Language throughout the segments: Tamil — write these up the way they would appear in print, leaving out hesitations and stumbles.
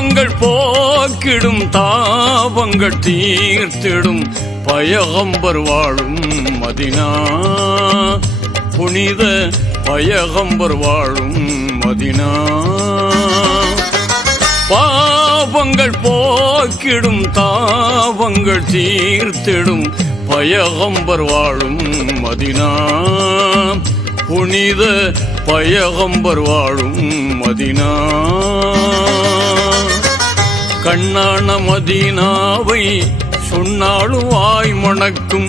பாவங்கள் போக்கிடும் தாவங்கள் தீர்த்திடும் பயகம்பர் வாழும் மதினா புனித பயகம்பர் வாழும் மதினா பாவங்கள் போக்கிடும் தாவங்கள் தீர்த்திடும் பயகம்பர் வாழும் மதினா புனித பயகம்பர் வாழும் மதினா கண்ணான மதீனாவை சொன்னாலும் வாய் மணக்கும்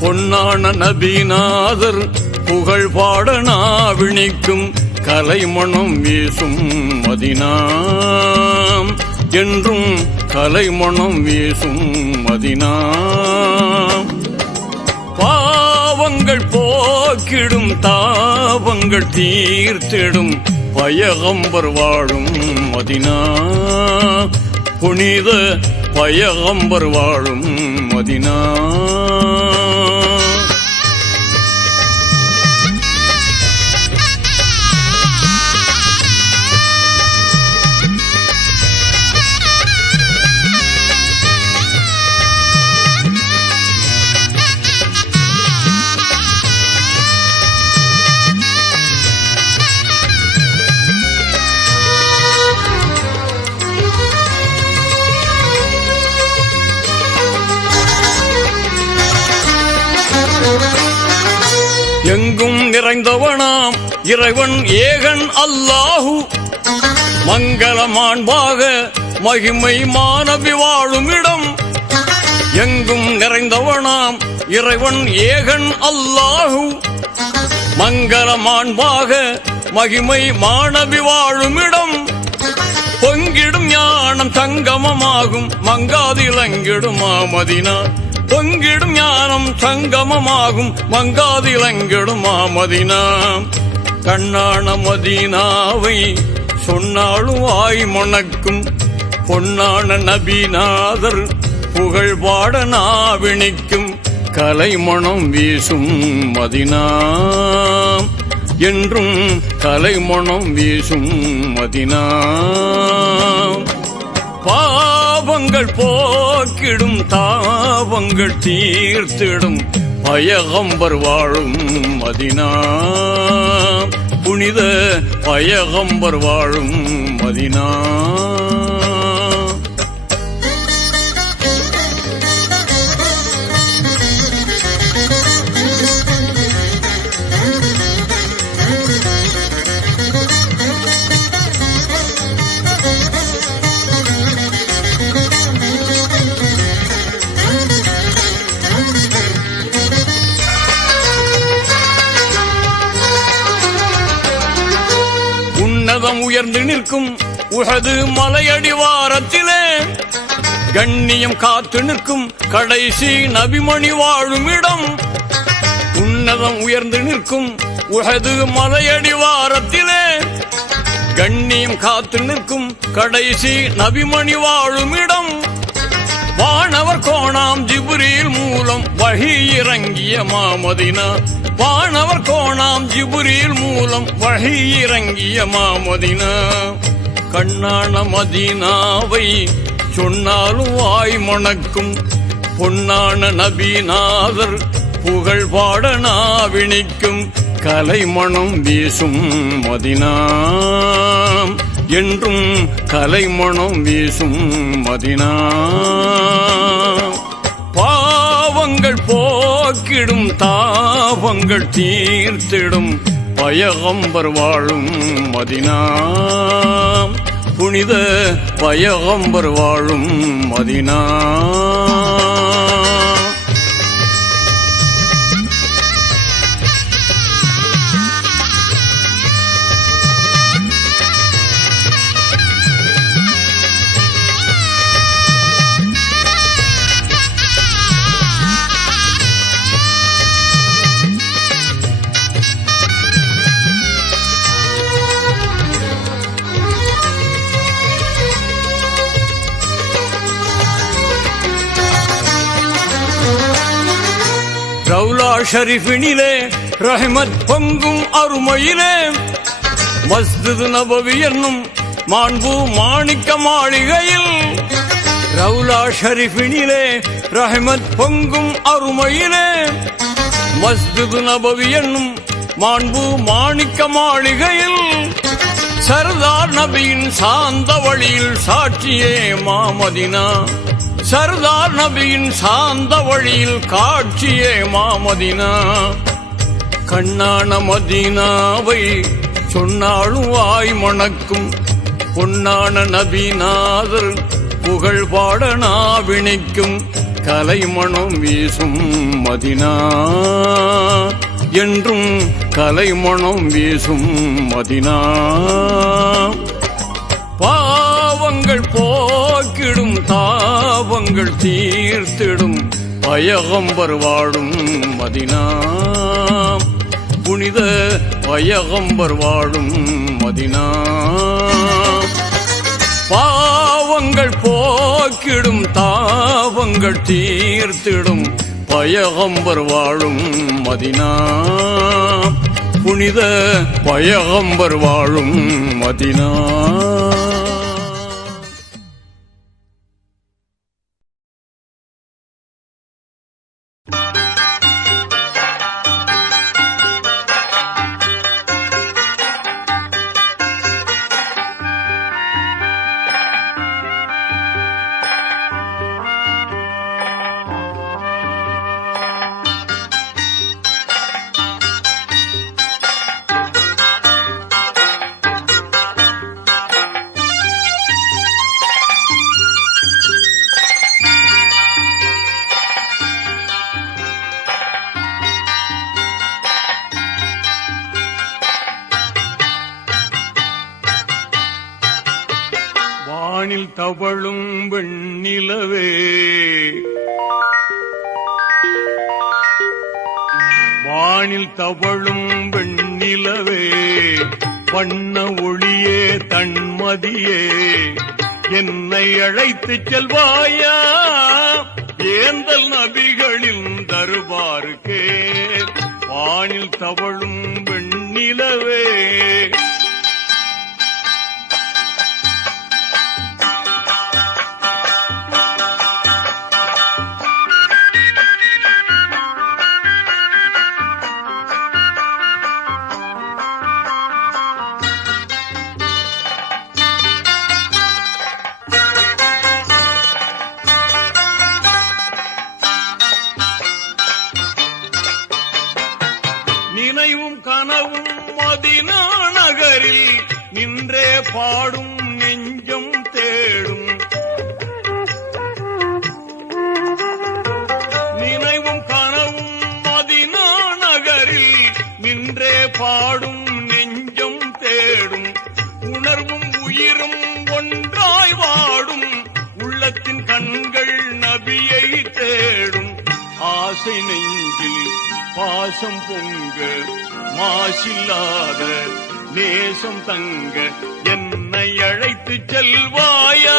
பொன்னான நபிநாதர் புகழ் பாட நாவிணிக்கும் கலைமணம் வீசும் மதினா என்றும் கலைமணம் வீசும் மதினா பாவங்கள் போக்கிடும் தாவங்கள் தீர்த்திடும் பயகம்பர் வாழும் மதினா புனித பயகம்பர் வாழும் மதினா எங்கும் நிறைந்தவனாம் இறைவன் ஏகன் அல்லாஹு மங்களமாண்பாக மகிமை மாணவி வாழும் இடம் எங்கும் நிறைந்தவனாம் இறைவன் ஏகன் அல்லாஹு மங்களமாண்பாக மகிமை மாணவி வாழும் இடம் பொங்கிடும் ஞானம் சங்கமமாகும் மங்காதிலங்கிடுமா மதினா பொங்கிடும் ஞானம் சங்கமமாகும் மங்காதிலங்கிடுமா மதினா கண்ணான மதீனாவை சொன்னாலும் வாய் மணக்கும் பொன்னான நபிநாதர் புகழ் பாட நாவிணிக்கும் கலைமணம் வீசும் மதினா என்றும் கலைமணம் வீசும் மதினா பாவங்கள் போக்கிடும் தாவங்கள் தீர்த்திடும் பயகம்பர் வாழும் மதினா புனித பயகம்பர் வாழும் மதினா உயர்ந்து நிற்கும் உஹது மலையடிவாரத்திலே கண்ணியம் காத்து நிற்கும் கடைசி நபிமணி வாழும் இடம் உன்னதம் உயர்ந்து நிற்கும் உஹது மலையடிவாரத்திலே கண்ணியம் காத்து நிற்கும் கடைசி நபிமணி வாழும் இடம் வானவர் கோணாம் ஜிப்ரீல் மூலம் வஹி இறங்கிய மாமதினா வானவர் கோணாம் ஜிப்ரீல் மூலம் வஹி இறங்கிய மாமதினா கண்ணான மதீனாவை சொன்னாலும் வாய் மணக்கும் பொன்னான நபிநாதர் புகழ் பாட நாவிணிக்கும் கலைமணம் வீசும் மதினா என்றும் கலைமணம் வீசும் மதினா பாவங்கள் போக்கிடும் தாவங்கள் தீர்த்திடும் பயகம்பர் வாழும் மதினா புனித பயகம்பர் வாழும் மதினா ரவுலா ஷரீஃபினிலே ரஹ்மத் பொங்கும் அருமையிலே மஸ்ஜித் நபவி என்னும் மாண்பு மாணிக்க மாளிகையில் ரவுலா ஷரீஃபினிலே ரஹ்மத் பொங்கும் அருமையிலே மஸ்ஜிது நபவி என்னும் மாண்பு மாணிக்க மாளிகையில் சர்தார் நபியின் சாந்த வழியில் சாட்சியே மாமதினா சர்தார் நபியின் சாந்த வழியில் காட்சியே மாமதினா கண்ணான மதீனாவை சொன்னாலும் வாய் மணக்கும் பொன்னான நபிநாதர் புகழ் பாட நாவிணிக்கும் கலைமணம் வீசும் மதினா என்றும் கலைமணம் வீசும் மதினா பாவங்கள் போக்கிடும் தாவங்கள் தீர்த்திடும் பயகம்பர் வாழும் மதினா புனித பயகம்பர் வாழும் மதினா பாவங்கள் போக்கிடும் தாவங்கள் தீர்த்திடும் பயகம்பர் வாழும் மதினா புனித பயகம்பர் வாழும் மதினா வானில் தவழும் வெண்ணிலவே வானில் தவழும் வெண்ணிலவே வண்ண ஒளியே தன்மதியே என்னை அழைத்துச் செல்வாயா ஏந்தல் நபிகளின் தருபாருக்கே வானில் தவழும் வெண்ணிலவே நினைவும் கனவும் மதீனா நகரில் நின்றே பாடும் நெஞ்சம் தேடும் நினைவும் கனவும் மதீனா நகரில் நின்றே பாடும் நெஞ்சம் தேடும் உணர்வும் உயிரும் ஒன்றாய் வாடும் உள்ளத்தின் கண்கள் நபியை தேடும் ஆசை நெஞ்சில் பாசம் பொங்க மாசில்லாத நேசம் தங்க என்னை அழைத்து செல்வாயா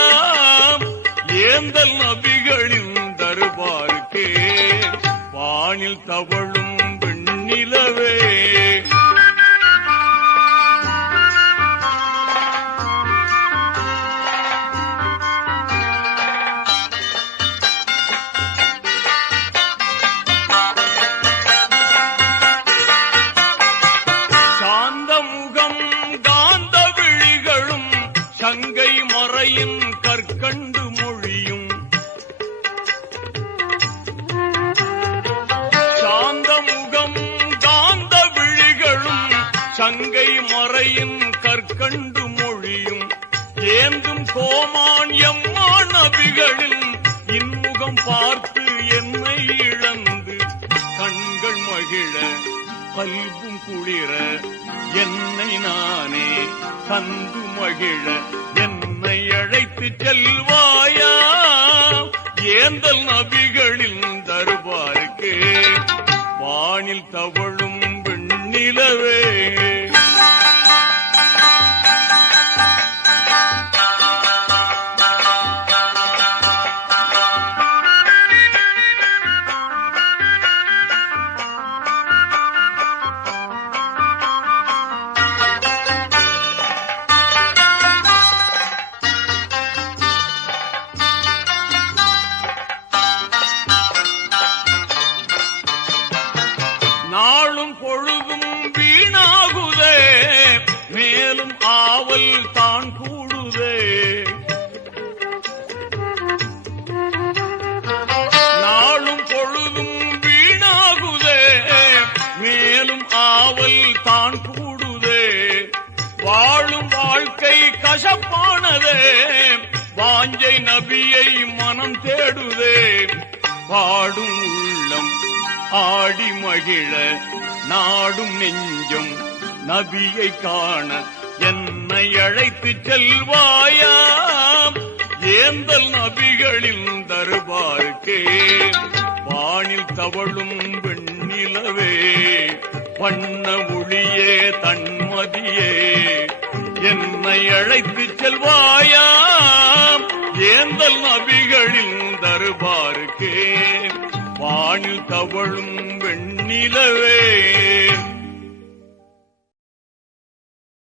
ஏந்தல் நபிகளின் தருபாருக்கே வானில் தவழும் வெண்ணிலவே சங்கை மறையின் கற்கண்டு மொழியும் சாந்த முகம் காந்த விழிகளும் சங்கை மறையின் கற்கண்டு மொழியும் ஏந்தும் கோமான் எம்மான் நபிகளின் இன்முகம் பார்த்து என்னை இழந்து கண்கள் மகிழ கல்பும் குளிர என்னை நானே தந்து மகிழ என்னை அழைத்து செல்வாயா ஏந்தல் நபிகளின் தருபாருக்கே வானில் தவழும் வெண்ணிலவே வாஞ்சை நபியை மனம் தேடுதே பாடும் உள்ளம் ஆடி மகிழ நாடும் நெஞ்சம் நபியை காண என்னை அழைத்து செல்வாயாம் ஏந்தல் நபிகளின் தர்பாருக்கே வானில் தவழும் வெண்ணிலவே வண்ண ஒளியே தன்மதியே என்னை அழைத்து செல்வாயாம் ஏந்தல் நபிகளின் தர்பாருக்கே வானில் தவழும் வெண்ணிலவே